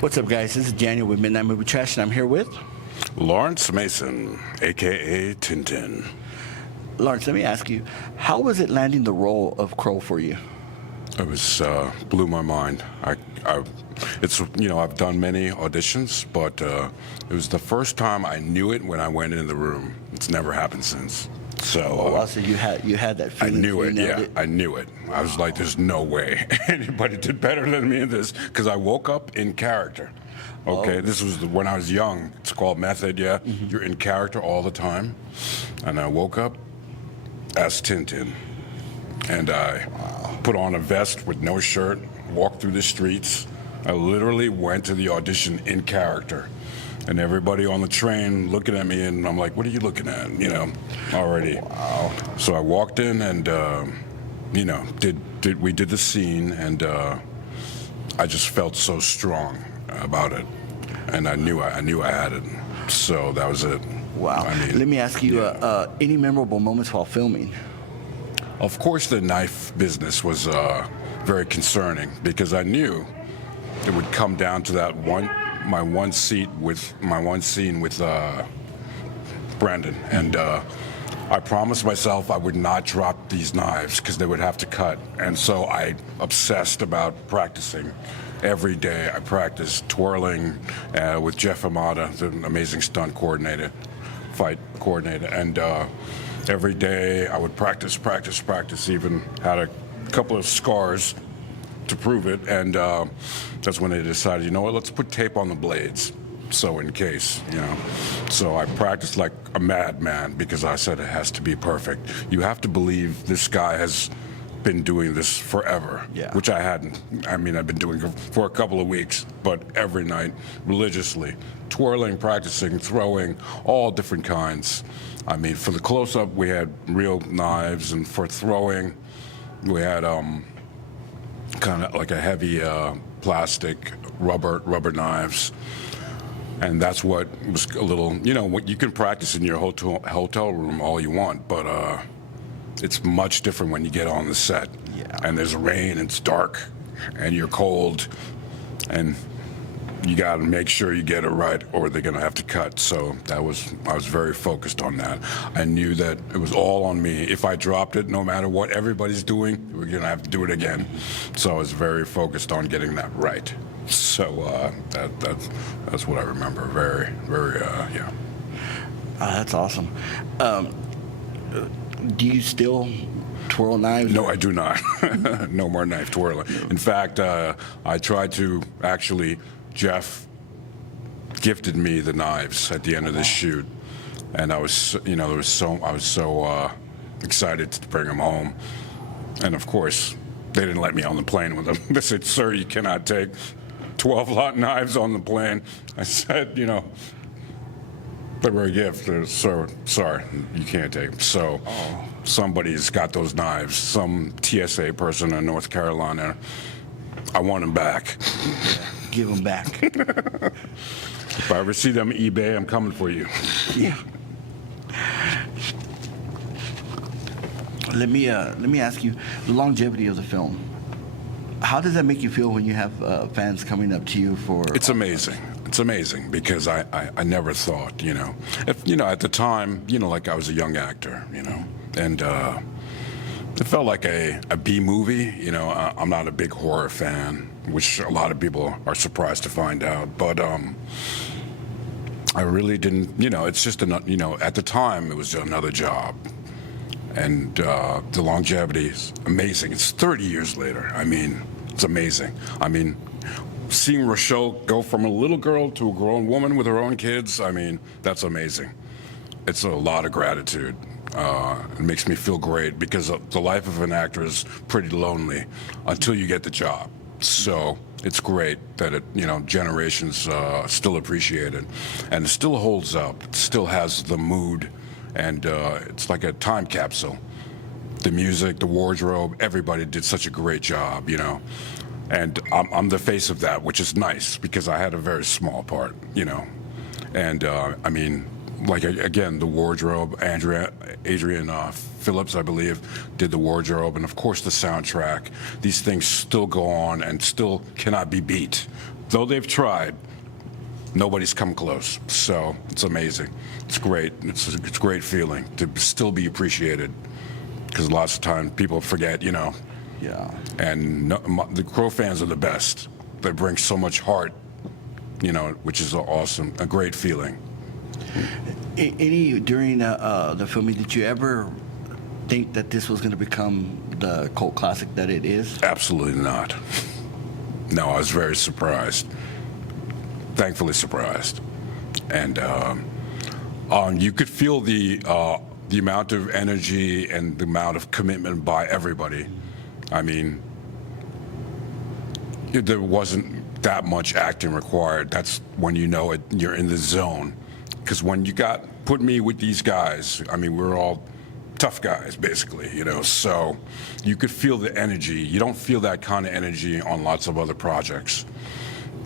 What's up, guys? This is Daniel with Midnight Movie Trash, and I'm here with Laurence Mason, a.k.a. Tintin. Laurence. Let me ask you, how was it landing the role of Crow for you? It was blew my mind. It's I've done many auditions, but it was the first time I knew it when I went in the room. It's never happened since. So, So you had that feeling. I knew it. Yeah, It. I knew it. I was like, "There's no way anybody did better than me in this," because I woke up in character. Okay, Oh. this was when I was young. It's called method. Yeah, You're in character all the time, and I woke up as Tintin, and I put on a vest with no shirt, walked through the streets. I literally went to the audition in character. And everybody on the train looking at me, and I'm like, "What are you looking at?" Already. Wow. So I walked in, and we did the scene, and I just felt so strong about it, and I knew I had it. So that was it. Wow. Let me ask you, any memorable moments while filming? Of course, the knife business was very concerning because I knew it would come down to that my one scene with Brandon, and I promised myself I would not drop these knives because they would have to cut, and so I obsessed about practicing. Every day I practiced twirling with Jeff Amata, the amazing stunt coordinator, fight coordinator, and every day I would practice, even had a couple of scars to prove it, and that's when they decided, you know what, let's put tape on the blades, so in case, So I practiced like a madman because I said it has to be perfect. You have to believe this guy has been doing this forever, which I hadn't. I mean, I've been doing it for a couple of weeks, but every night, religiously, twirling, practicing, throwing, all different kinds. I mean, for the close-up, we had real knives, and for throwing, we had kind of like a heavy plastic rubber knives, and that's what was a little, what you can practice in your hotel room all you want, but it's much different when you get on the set. And there's rain, and it's dark, and you're cold, and you got to make sure you get it right, or they're going to have to cut. So I was very focused on that. I knew that it was all on me. If I dropped it, no matter what everybody's doing, we're going to have to do it again. So I was very focused on getting that right. So that's what I remember. Very, very, yeah. That's awesome. Do you still twirl knives? No, I do not. No more knife twirling. In fact, I tried to actually. Jeff gifted me the knives at the end of this shoot, and I was, I was so excited to bring them home. And of course, they didn't let me on the plane with them. They said, "Sir, you cannot take 12-lot knives on the plane." I said, they were a gift. So sorry, you can't take them. So somebody's got those knives. Some TSA person in North Carolina. I want them back. Give them back. If I ever see them on eBay, I'm coming for you. Yeah. Let me ask you, the longevity of the film. How does that make you feel when you have fans coming up to you for? It's amazing. It's amazing because I never thought, if at the time, like I was a young actor, and it felt like a B movie. I'm not a big horror fan, which a lot of people are surprised to find out. But I really didn't, it's just, at the time, it was another job. And the longevity is amazing. It's 30 years later. I mean, it's amazing. I mean, seeing Rochelle go from a little girl to a grown woman with her own kids, I mean, that's amazing. It's a lot of gratitude. It makes me feel great because the life of an actor is pretty lonely until you get the job. So it's great that it, generations still appreciate it, and it still holds up. It still has the mood, and it's like a time capsule. The music, the wardrobe, everybody did such a great job, And I'm the face of that, which is nice because I had a very small part, And I mean, like again, the wardrobe. Adrian Phillips, I believe, did the wardrobe, and of course the soundtrack. These things still go on and still cannot be beat. though they've tried, nobody's come close. So it's amazing. It's great. It's a great feeling to still be appreciated, because lots of time people forget, you know. Yeah. And the Crow fans are the best. They bring so much heart, you know, which is awesome, a great feeling. During the filming, did you ever think that this was going to become the cult classic that it is? Absolutely not. No, I was very surprised. Thankfully surprised. And you could feel the amount of energy and the amount of commitment by everybody. I mean, there wasn't that much acting required. That's when you know it, you're in the zone. Because when you put me with these guys, I mean, we're all tough guys, basically, you know, so you could feel the energy. You don't feel that kind of energy on lots of other projects.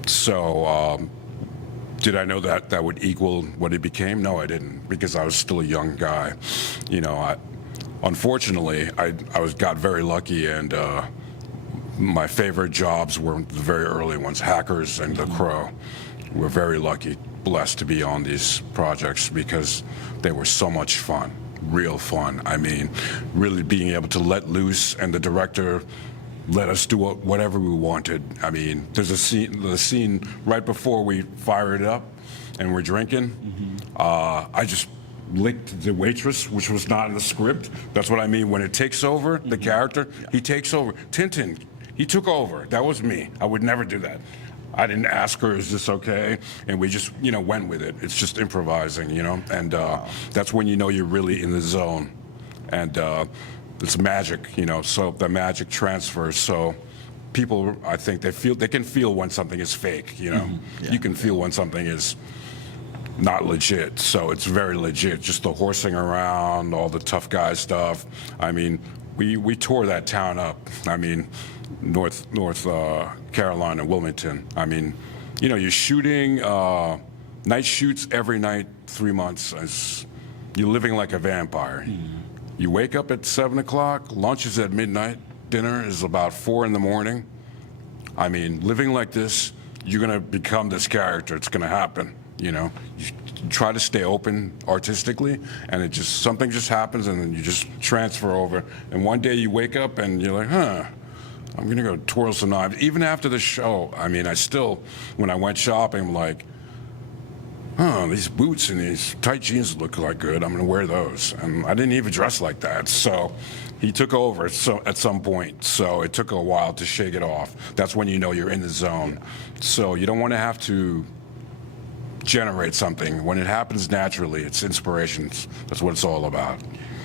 So did I know that that would equal what it became? No, I didn't, because I was still a young guy. You know, unfortunately, I got very lucky, and my favorite jobs were the very early ones, Hackers and The Crow. We're very lucky, blessed to be on these projects because they were so much fun, real fun. I mean, really being able to let loose, and the director let us do whatever we wanted. I mean, there's the scene right before we fire it up and we're drinking. I just licked the waitress, which was not in the script. That's what I mean. When it takes over, the character, he takes over. Tintin, he took over. That was me. I would never do that. I didn't ask her, is this okay? And we just, you know, went with it. It's just improvising, you know? And that's when you know you're really in the zone. And it's magic, you know, so the magic transfers. So people, I think, they can feel when something is fake, you know? You can feel when something is not legit. So it's very legit. Just the horsing around, all the tough guy stuff. I mean, we tore that town up. I mean, North Carolina, Wilmington. I mean, you know, you're shooting night shoots every night, 3 months. You're living like a vampire. You wake up at 7 o'clock, lunch is at midnight, dinner is about 4 in the morning. I mean, living like this, you're gonna become this character. It's gonna happen, you know. You try to stay open artistically, and something just happens, and then you just transfer over. And one day you wake up and you're like, huh, I'm gonna go twirl some knives. Even after the show, I mean, I still, when I went shopping, I'm like, oh, these boots and these tight jeans look like good. I'm gonna wear those. And I didn't even dress like that. So he took over at some point. So it took a while to shake it off. That's when you know you're in the zone. So you don't want to have to generate something. When it happens naturally, it's inspiration. That's what it's all about.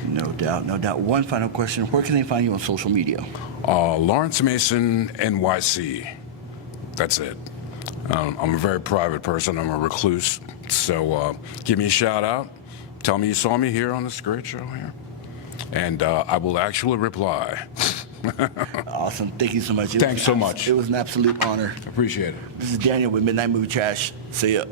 No doubt, no doubt. One final question. Where can they find you on social media? Laurence Mason, NYC. That's it. I'm a very private person. I'm a recluse. So give me a shout out. Tell me you saw me here on this great show here. And I will actually reply. Awesome. Thank you so much. Thanks so much. It was an absolute honor. Appreciate it. This is Daniel with Midnight Movie Trash. See ya.